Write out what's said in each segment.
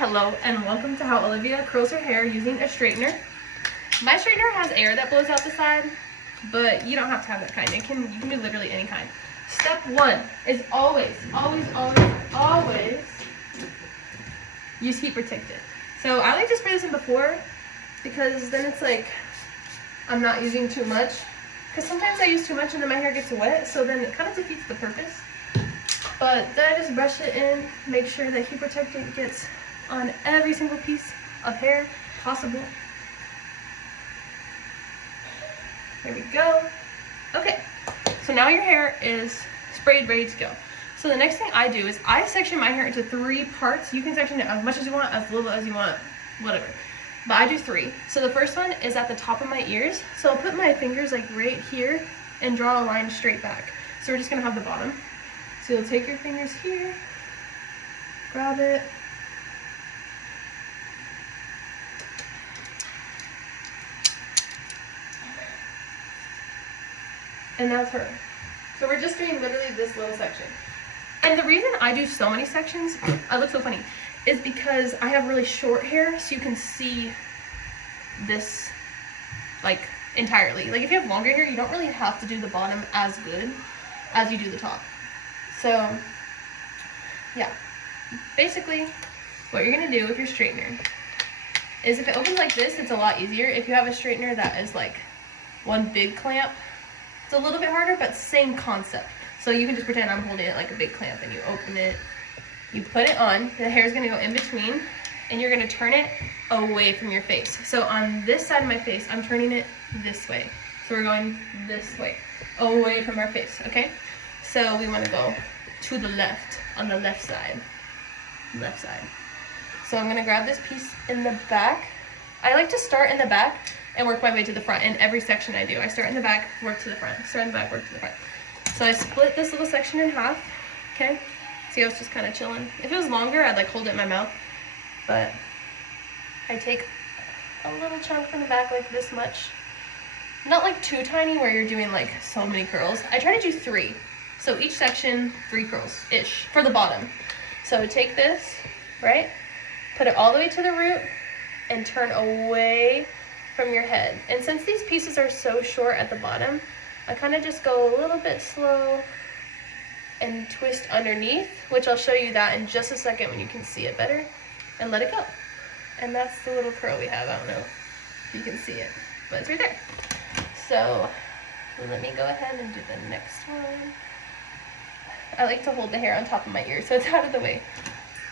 Hello and welcome to how Olivia curls her hair using a straightener. My straightener has air that blows out the side, but you don't have to have that kind. You can do literally any kind. Step one is always use heat protectant. So I like to spray this in before because then it's like I'm not using too much. Because sometimes I use too much and then my hair gets wet, so then it kind of defeats the purpose. But then I just brush it in, make sure that heat protectant gets on every single piece of hair possible. There we go. Okay, so now your hair is sprayed, ready to go. So the next thing I do is I section my hair into 3 parts. You can section it as much as you want, as little as you want, whatever. But I do 3. So the first one is at the top of my ears. So I'll put my fingers like right here and draw a line straight back. So we're just gonna have the bottom. So you'll take your fingers here, grab it, and that's her. So we're just doing literally this little section. And the reason I do so many sections, I look so funny, is because I have really short hair, so you can see this like entirely. Like if you have longer hair, you don't really have to do the bottom as good as you do the top. So yeah, basically what you're gonna do with your straightener is if it opens like this, it's a lot easier. If you have a straightener that is like one big clamp, it's a little bit harder, but same concept. So you can just pretend I'm holding it like a big clamp and you open it, you put it on, the hair is gonna go in between and you're gonna turn it away from your face. So on this side of my face, I'm turning it this way. So we're going this way, away from our face, okay? So we wanna go to the left, on the left side. Left side. So I'm gonna grab this piece in the back. I like to start in the back and work my way to the front in every section I do. I start in the back, work to the front, start in the back, work to the front. So I split this little section in half, okay? See how it's just kind of chilling. If it was longer, I'd like hold it in my mouth, but I take a little chunk from the back like this much. Not like too tiny where you're doing like so many curls. I try to do 3. So each section, 3 curls-ish for the bottom. So take this, right? Put it all the way to the root and turn away from your head. And since these pieces are so short at the bottom, I kind of just go a little bit slow and twist underneath, which I'll show you that in just a second when you can see it better, and let it go. And that's the little curl we have. I don't know if you can see it, but it's right there. So let me go ahead and do the next one. I like to hold the hair on top of my ear so it's out of the way,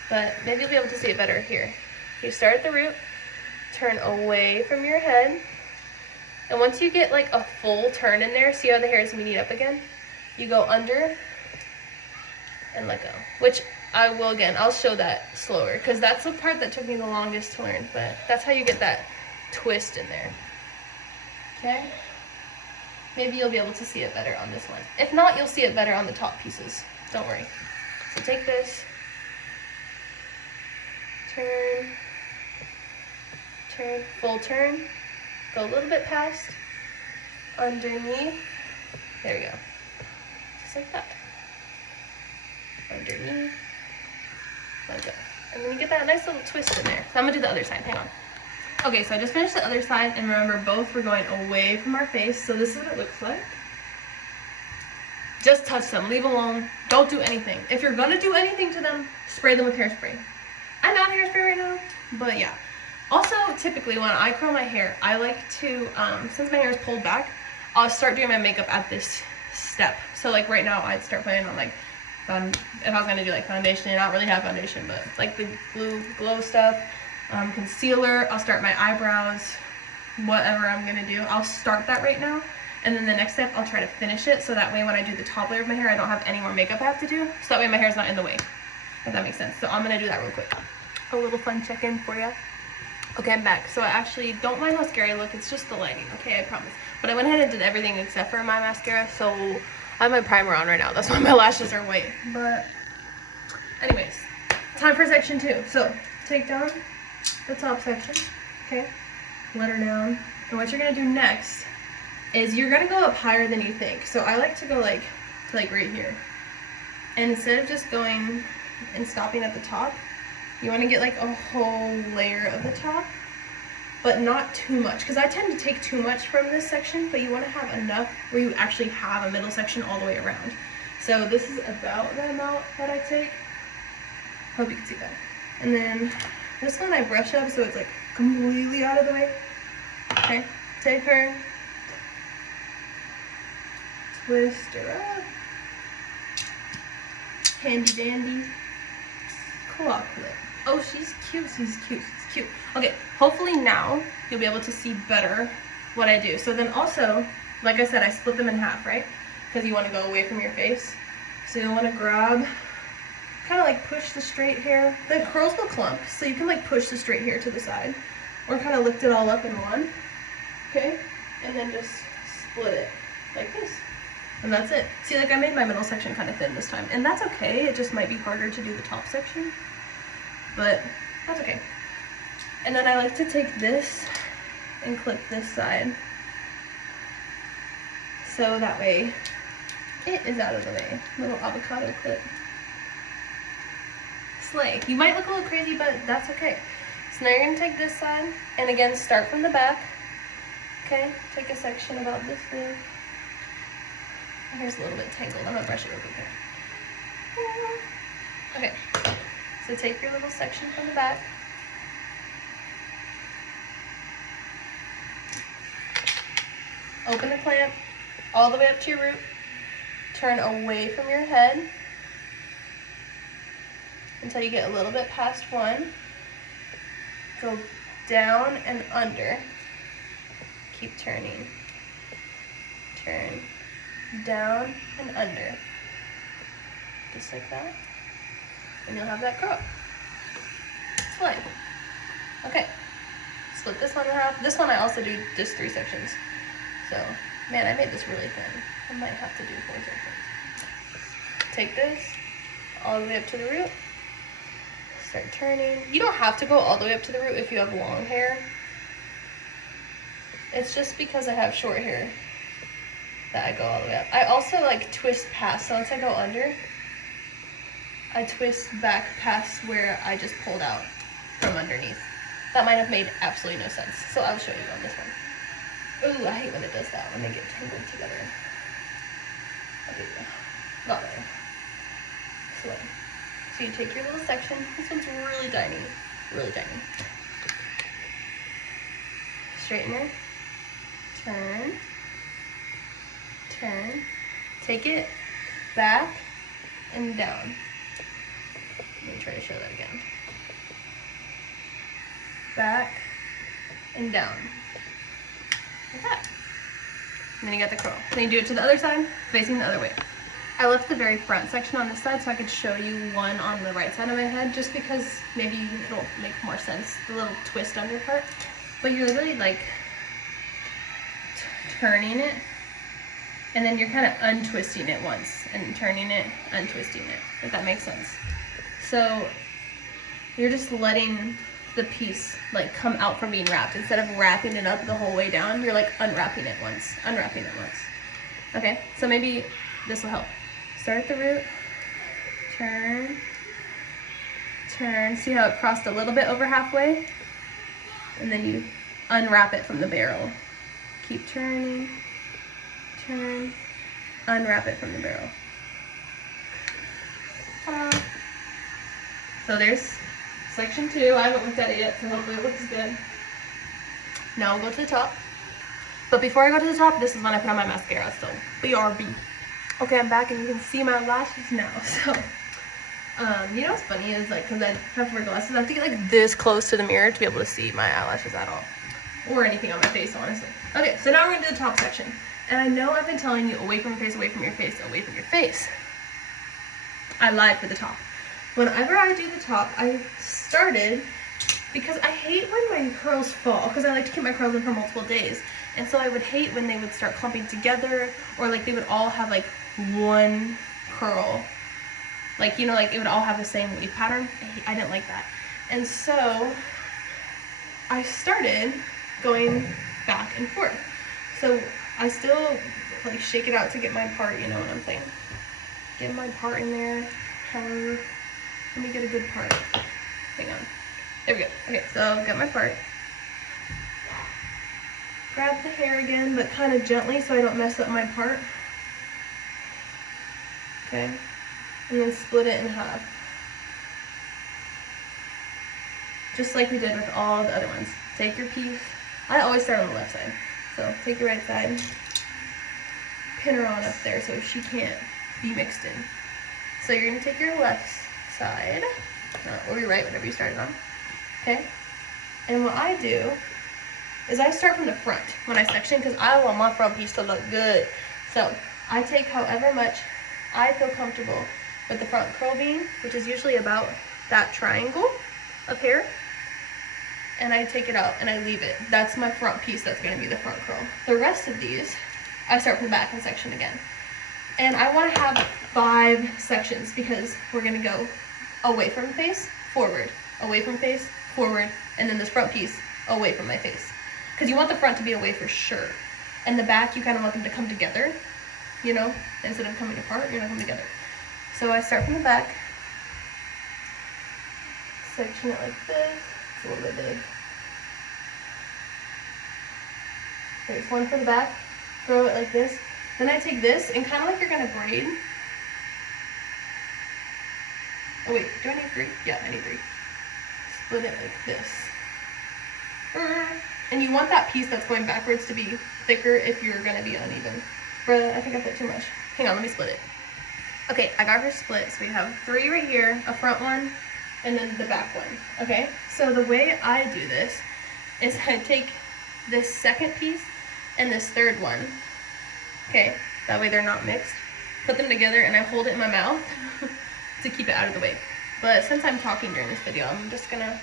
but maybe you'll be able to see it better here. You start at the root, turn away from your head, and once you get like a full turn in there, see how the hair is meeting up again? You go under and let go, which I will again, I'll show that slower because that's the part that took me the longest to learn, but that's how you get that twist in there. Okay? Maybe you'll be able to see it better on this one. If not, you'll see it better on the top pieces. Don't worry. So take this, turn, turn, full turn, go a little bit past, underneath, there we go, just like that, underneath, let go, and then you get that nice little twist in there. So I'm gonna do the other side, hang on. Okay, so I just finished the other side, and remember both were going away from our face, so this is what it looks like. Just touch them, leave alone, don't do anything. If you're gonna do anything to them, spray them with hairspray. I'm not hairspray right now, but yeah. Also, typically when I curl my hair, I like to, since my hair is pulled back, I'll start doing my makeup at this step. So like right now, I'd start putting on like, if I was gonna do like foundation, not really have foundation, but like the glow stuff, concealer, I'll start my eyebrows, whatever I'm gonna do. I'll start that right now. And then the next step, I'll try to finish it. So that way when I do the top layer of my hair, I don't have any more makeup I have to do. So that way my hair's not in the way, if that makes sense. So I'm gonna do that real quick. A little fun check-in for you. Okay, I'm back. So I actually don't mind how scary I look. It's just the lighting, okay? I promise. But I went ahead and did everything except for my mascara. So I have my primer on right now. That's why my lashes are white. But anyways, time for section 2. So take down the top section, okay? Let her down. And what you're gonna do next is you're gonna go up higher than you think. So I like to go like to like right here. And instead of just going and stopping at the top, You want to get like a whole layer of the top, but not too much, because I tend to take too much from this section, but you want to have enough where you actually have a middle section all the way around. So this is about the amount that I take. Hope you can see that. And then this one I brush up so it's like completely out of the way. Okay, take her, twist her up, handy dandy, claw clip. Oh, she's cute, she's cute, she's cute. Okay, hopefully now you'll be able to see better what I do. So then also, like I said, I split them in half, right? Because you want to go away from your face. So you'll want to grab, kind of like push the straight hair. The curls will clump, so you can like push the straight hair to the side. Or kind of lift it all up in one. Okay? And then just split it like this. And that's it. See, like I made my middle section kind of thin this time. And that's okay, it just might be harder to do the top section. But that's okay. And then I like to take this and clip this side. So that way it is out of the way. Little avocado clip. Slay. You might look a little crazy, but that's okay. So now you're going to take this side, and again, start from the back. Okay, take a section about this big. Here's a little bit tangled. I'm going to brush it real quick here. Okay, so take your little section from the back. Open the clamp all the way up to your root. Turn away from your head until you get a little bit past one. Go down and under. Keep turning. Turn down and under. Just like that. And you'll have that curl. Slide. Okay. Split this one in half. This one I also do just 3 sections. So, man, I made this really thin. I might have to do 4 sections. Take this all the way up to the root. Start turning. You don't have to go all the way up to the root if you have long hair. It's just because I have short hair that I go all the way up. I also like twist past. So once I go under, I twist back past where I just pulled out from underneath. That might have made absolutely no sense. So I'll show you on this one. Ooh, I hate when it does that, when they get tangled together. Okay, not there. Slow. So you take your little section. This one's really tiny, really tiny. Straightener. Turn. Turn. Take it back and down. Let me try to show that again. Back and down. Like that. And then you got the curl. Then you do it to the other side, facing the other way. I left the very front section on this side so I could show you one on the right side of my head, just because maybe it'll make more sense, the little twist under part. But you're literally like turning it, and then you're kind of untwisting it once, and turning it, untwisting it, if that makes sense. So you're just letting the piece like come out from being wrapped. Instead of wrapping it up the whole way down, you're like unwrapping it once. Okay, so maybe this will help. Start at the root, turn, turn. See how it crossed a little bit over halfway? And then you unwrap it from the barrel. Keep turning, turn, unwrap it from the barrel. So there's section 2. I haven't looked at it yet, so hopefully it looks good. Now we'll go to the top. But before I go to the top, this is when I put on my mascara, so BRB. Okay, I'm back and you can see my lashes now. So, you know what's funny is like, because I have to wear glasses, I have to get like this close to the mirror to be able to see my eyelashes at all. Or anything on my face, honestly. Okay, so now we're going to do the top section. And I know I've been telling you away from your face, away from your face, away from your face. I lied for the top. Whenever I do the top, I started, because I hate when my curls fall, because I like to keep my curls in for multiple days. And so I would hate when they would start clumping together, or like they would all have like one curl. Like, you know, like it would all have the same wave pattern. I didn't like that. And so I started going back and forth. So I still like shake it out to get my part, you know what I'm saying? Get my part in there. Let me get a good part. Hang on. There we go. Okay, so got my part. Grab the hair again, but kind of gently so I don't mess up my part. Okay, and then split it in half. Just like we did with all the other ones. Take your piece. I always start on the left side. So take your right side, pin her on up there so she can't be mixed in. So you're gonna take your left side, or your right, whatever you started on. Okay? And what I do is I start from the front when I section because I want my front piece to look good. So I take however much I feel comfortable with the front curl being, which is usually about that triangle of hair, and I take it out and I leave it. That's my front piece that's going to be the front curl. The rest of these, I start from the back and section again. And I want to have 5 sections because we're going to go away from face, forward, away from face, forward, and then this front piece away from my face. Because you want the front to be away for sure. And the back, you kind of want them to come together, you know, instead of coming apart, you're going to come together. So I start from the back, section it like this. It's a little bit big. There's one for the back, throw it like this. Then I take this and kind of like you're going to braid. Oh wait, do I need 3? Yeah, I need 3. Split it like this. And you want that piece that's going backwards to be thicker if you're going to be uneven. I think I put too much. Hang on, let me split it. Okay, I got her split. So we have 3 right here, a front one, and then the back one. Okay, so the way I do this is I take this second piece and this third one. Okay, that way they're not mixed. Put them together and I hold it in my mouth to keep it out of the way. But since I'm talking during this video, I'm just gonna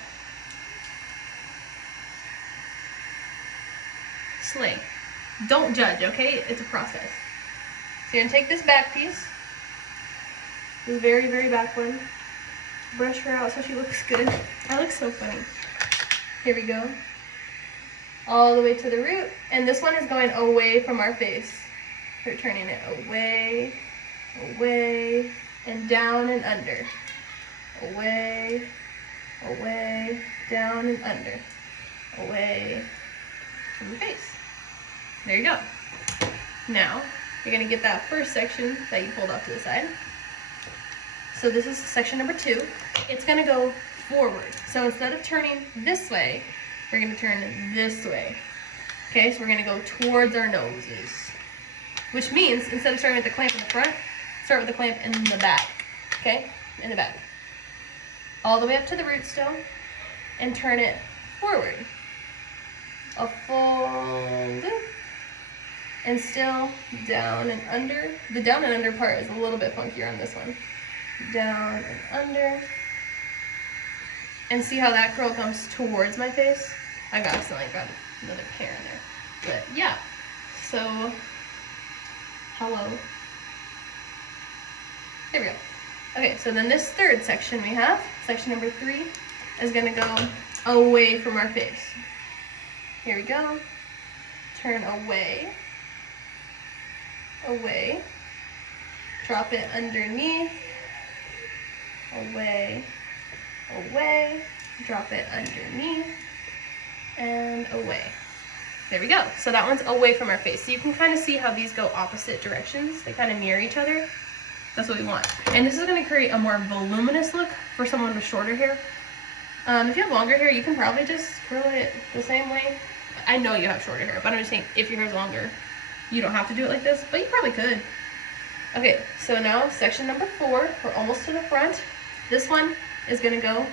slay. Don't judge, okay? It's a process. So you're gonna take this back piece, this very, very back one, brush her out so she looks good. I look so funny. Here we go. All the way to the root. And this one is going away from our face. We're turning it away, away, and down and under. Away, away, down and under. Away from the face. There you go. Now, you're going to get that first section that you pulled off to the side. So this is section number 2. It's going to go forward. So instead of turning this way, we're going to turn this way. Okay, so we're going to go towards our noses. Which means, instead of starting with the clamp in the front, start with the clamp in the back. Okay, in the back. All the way up to the root still. And turn it forward. A full loop. And still down and under. The down and under part is a little bit funkier on this one. Down and under. And see how that curl comes towards my face? I accidentally got another hair in there. But yeah, so, hello. There we go. Okay, so then this third section we have, section number 3, is gonna go away from our face. Here we go. Turn away. Away. Drop it underneath. Away. Away. Drop it underneath. And away. There we go. So that one's away from our face. So you can kind of see how these go opposite directions. They kind of mirror each other. That's what we want. And this is going to create a more voluminous look for someone with shorter hair. If you have longer hair, you can probably just curl it the same way. I know you have shorter hair, but I'm just saying if your hair is longer, you don't have to do it like this, but you probably could. Okay, so now section number 4, we're almost to the front. This one is going to go,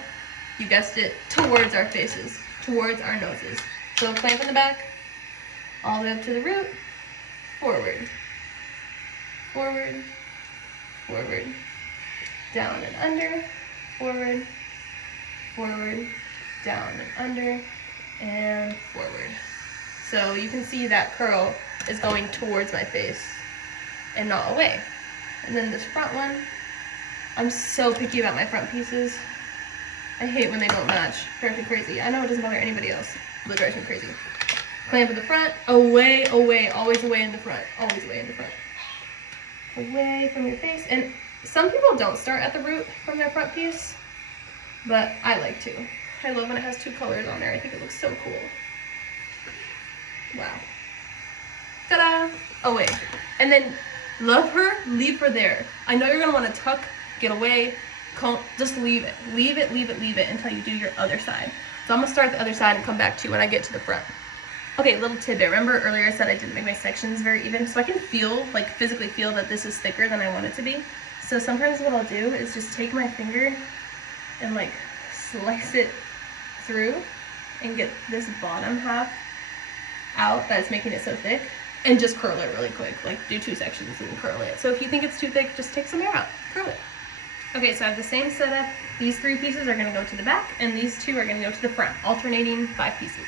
you guessed it, towards our faces, towards our noses. So clamp in the back, all the way up to the root, forward, forward, forward, down and under, forward, forward, down and under, and forward. So you can see that curl is going towards my face and not away. And then this front one, I'm so picky about my front pieces. I hate when they don't match. It drives me crazy. I know it doesn't bother anybody else, but it drives me crazy. Clamp in the front, away, away, always away in the front, always away in the front. Away from your face. And some people don't start at the root from their front piece. but I like to. I love when it has two colors on there. I think it looks so cool. Wow. Ta-da! Oh wait, and then love her, leave her there. I know you're gonna want to tuck, get away, comb, just leave it. Leave it, leave it, leave it until you do your other side. So I'm gonna start the other side and come back to you when I get to the front. Okay, little tidbit. Remember earlier I said I didn't make my sections very even, so I can feel, like physically feel that this is thicker than I want it to be. So sometimes what I'll do is just take my finger and like slice it through and get this bottom half out that's making it so thick, and just curl it really quick. Like do 2 sections and curl it. So if you think it's too thick, just take some hair out, curl it. Okay, so I have the same setup. These 3 pieces are gonna go to the back, and these 2 are gonna go to the front, alternating 5 pieces.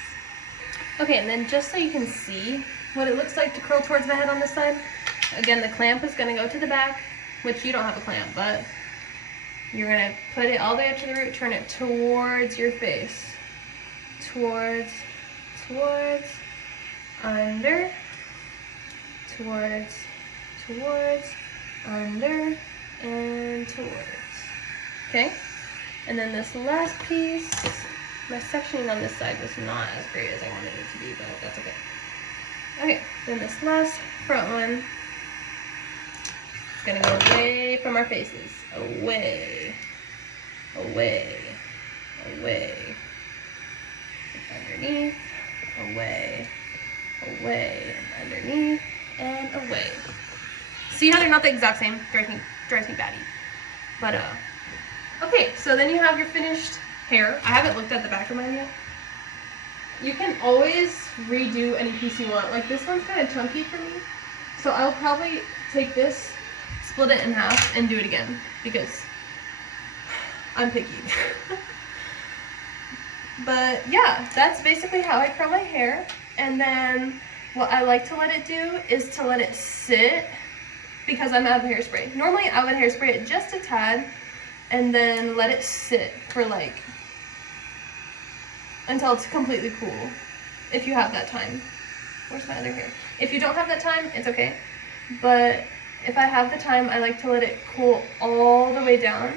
Okay, and then just so you can see what it looks like to curl towards the head on this side, again, the clamp is gonna go to the back, which you don't have a clamp, but you're gonna put it all the way up to the root, turn it towards your face. Towards, under, towards, under, and towards. Okay? And then this last piece, my sectioning on this side was not as great as I wanted it to be, but that's okay. Okay, then this last front one is gonna go away from our faces. Away, away, away. Underneath, away, away, and underneath, and away. See how they're not the exact same? Drives me batty. But, okay, so then you have your finished hair. I haven't looked at the back of mine yet. You can always redo any piece you want. Like this one's kind of chunky for me, so I'll probably take this, split it in half, and do it again because I'm picky. But yeah, that's basically how I curl my hair. And then what I like to let it do is to let it sit because I'm out of hairspray. Normally I would hairspray it just a tad and then let it sit for like until it's completely cool, if you have that time. Where's my other hair? If you don't have that time, it's okay. But if I have the time, I like to let it cool all the way down.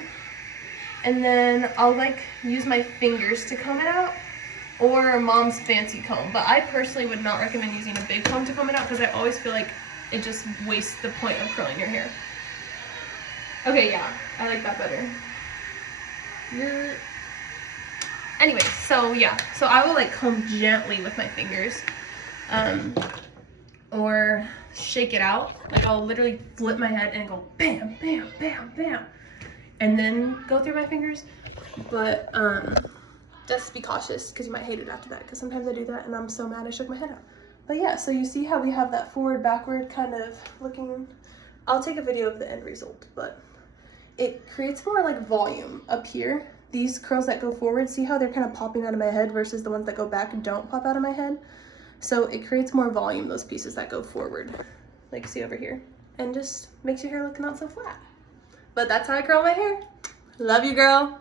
And then I'll like use my fingers to comb it out, or Mom's fancy comb. But I personally would not recommend using a big comb to comb it out because I always feel like it just wastes the point of curling your hair. Okay, yeah, I like that better. Anyway, so yeah, so I will like comb gently with my fingers, or shake it out. Like I'll literally flip my head and go bam, bam, bam, bam, and then go through my fingers. But just be cautious because you might hate it after that, because sometimes I do that and I'm so mad I shook my head out. But yeah, so you see how we have that forward backward kind of looking. I'll take a video of the end result, but it creates more like volume up here. These curls that go forward, see how they're kind of popping out of my head versus the ones that go back and don't pop out of my head? So it creates more volume, those pieces that go forward, like see over here, and just makes your hair look not so flat. But that's how I curl my hair. Love you, girl.